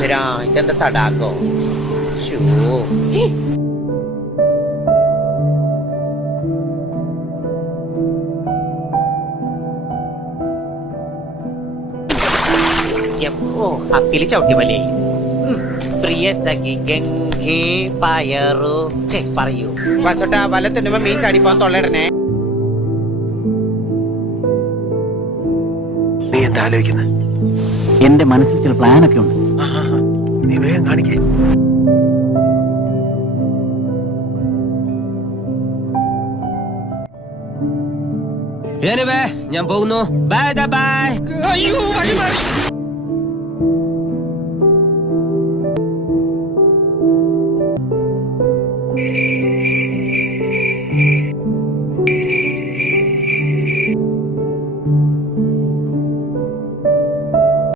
ഈശ്വര, ഇതെന്താ തടാകോ? ഷൂ. ഓ, അപ്പില് ചവിട്ടി വലി. പ്രിയ സഖി ഗംഗേ പയറു പറയൂ. വസോട്ട വല തുന്നുമ്പോ മീൻ ചാടിപ്പോൻ തൊള്ളയിടണേ. നീ എന്താ ആലോചിക്കുന്നത്? എന്റെ മനസ്സിൽ ചില പ്ലാനൊക്കെ ഉണ്ട്. നീ വേഗം കാണിക്കേ. ഞാൻ പോകുന്നു. Bye bye.